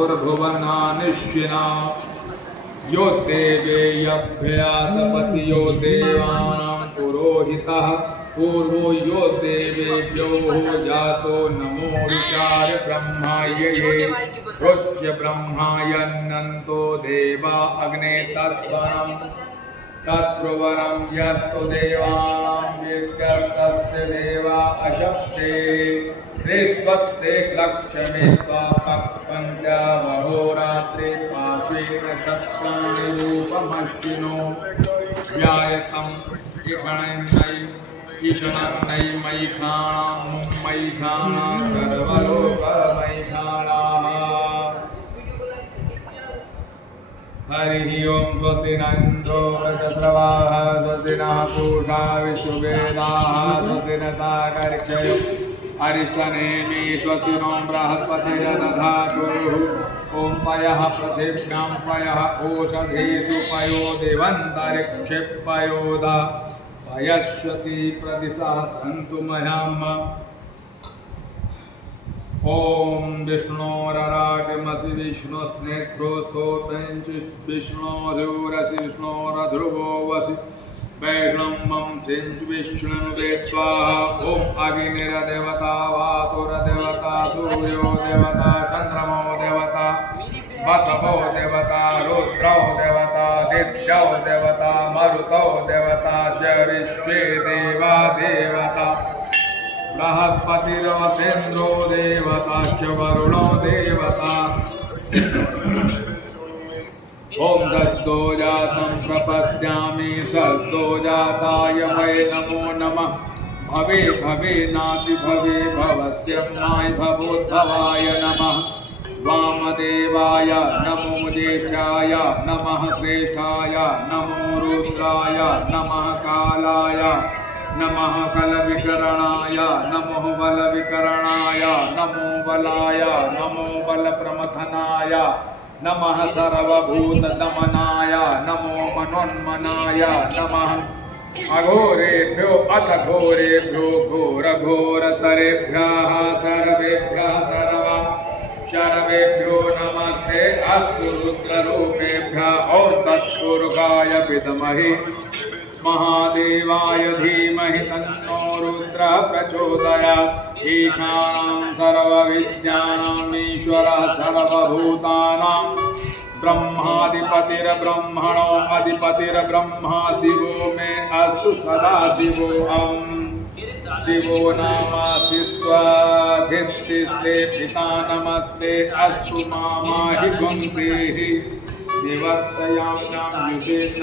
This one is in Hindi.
भुवनानिश्विना यो देवेयभ्यातपति यो देवानां पुरोहितः पूर्वो यो देवेभ्यो जातो नमो ऋचार ब्रह्माय रोच्य ब्रह्मायन्नन्तो देवा अग्ने तत्प्रवरं यस्तु देवां विद्यर्तस्य देवा अशक्ते श्रेष्ठते लक्ष्मी स्वापक्पञ्चावहोरात्रे पाशेन शस्त्राणि रूपमश्विनो व्यायतं ईषणै मैथाणां मैथाणां सर्वलोकमैथाणाः। हरिः ओं स्वस्ति न इन्द्रो वृषस्रवाः स्वस्ति नः पूषा विश्ववेदाः स्वस्ति नस्तार्क्ष्यो अरिष्टनेमि स्वस्ति नो बृहस्पतिर्दधातु ॐ पयः पृथिव्यां पयः ओषधीषु पयो दिवन्तरिक्षेपयोदा पयश्वती प्रदिशः सन्तु मह्यम्। ओम विष्णोररागमसि विष्णुस्नेत्रोस्तोत्रञ्च विष्णोर्धूरसि विष्णोरध्रुवो वसि वैष्णवं सिञ्च विष्णुवेत्वा ओम अग्निर्देवता वातुर्देवता सूर्यो देवता चन्द्रमो देवता वसवो देवता रुद्रो देवता दित्यौ देवता मरुतौ देवता विश्वे देवा देवता बृहस्पतिर्वसेन्द्रो देवताश्च वरुणो देवता। ओम सद्दो जातं प्रपद्यामि सद्दो जाताय वै नमो नमः भवे भवे नाति भवे भवस्य माय भवोद्भवाय नमः वामदेवाय नमो ज्येष्ठाय नमः श्रेष्ठाय नमो रुद्राय नमः कालाय नमः कलविकरणाय नमो बलविकरणाय नमो बलाय नमो बलप्रमथनाय नमः सर्वभूतदमनाय नमो मनोन्मनाय नमः अघोरेभ्यो अथ घोरेभ्यो घोरघोरतरेभ्यः सर्वेभ्यः सर्वेभ्यो नमस्ते अस्तु रुद्ररूपेभ्यः ॐ तत्पुरुषाय विद्महे महादेवाय धीमहि तन्नो रुद्रः प्रचोदयात्। ईशानं सर्वविद्यानाम् ईश्वरः सर्वभूतानां ब्रह्माधिपतिर्ब्रह्मणो अधिपतिर्ब्रह्मा शिवो मे अस्तु सदा शिवो शिवो नामासि स्वाधिष्ठिते पिता नमस्ते अस्तु मामाहि पुंसीः निवर्तयाम्यां युषेण